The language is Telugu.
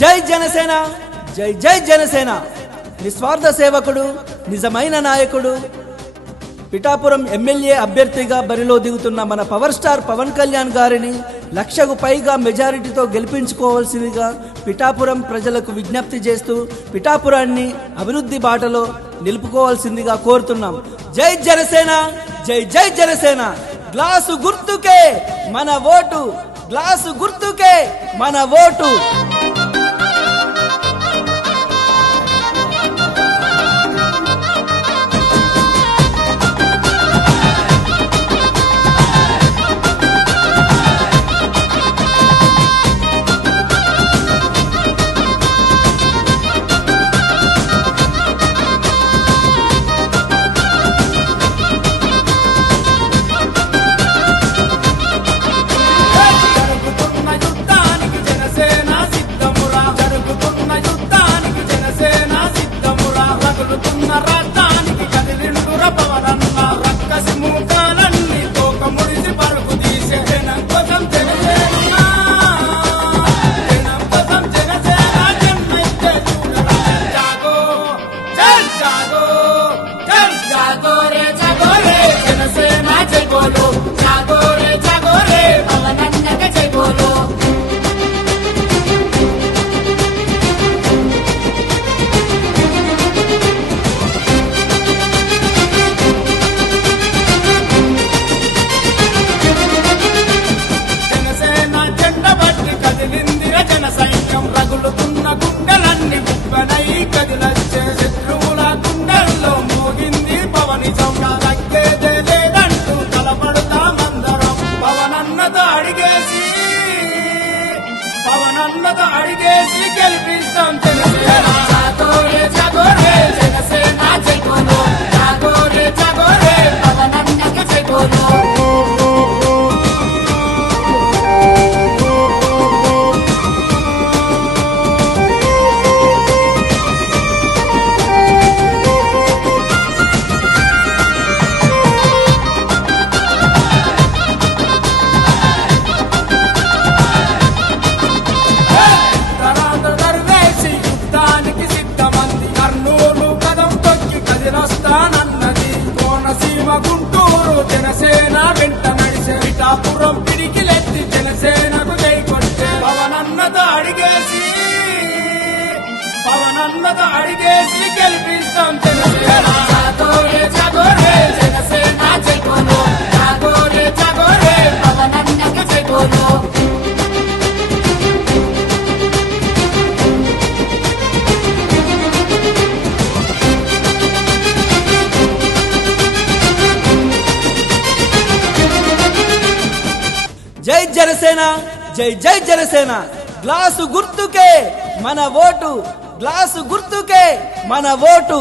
జై జనసేన, జై జై జనసేన. నిస్వార్థ సేవకుడు, నిజమైన నాయకుడు, పిఠాపురం ఎమ్మెల్యే అభ్యర్థిగా బరిలో దిగుతున్న మన పవర్ స్టార్ పవన్ కళ్యాణ్ గారిని 1,00,000కు పైగా మెజారిటీతో గెలిపించుకోవాల్సిందిగా పిఠాపురం ప్రజలకు విజ్ఞప్తి చేస్తూ పిఠాపురాన్ని అభివృద్ధి బాటలో నిలుపుకోవాల్సిందిగా కోరుతున్నాం. జై జనసేన, జై జై జనసేన. గ్లాసు గుర్తుకే మన ఓటు, గ్లాసు గుర్తుకే మన ఓటు. అడిగేసి గెలిపిస్తాం జనసేన. జాగోరే జాగోరే జనసేన జైకోలో, జాగోరే జాగోరే పవనన్నకి జైకోలో. గుంటూరు జనసేన వెంట నడిసే పిఠాపురం పిడికిలెత్తి జనసేనకు జై కొట్టే పవనన్నతో అడిగేసి గెలిపిస్తాం జనసేన. జాగోరే జాగోరే జనసేన జైకోలో, జాగోరే జాగోరే పవనన్నకి జైకోలో. జై జనసేన, జై జై జనసేన. గ్లాసు గుర్తుకే మన ఓటు, గ్లాసు గుర్తుకే మన ఓటు.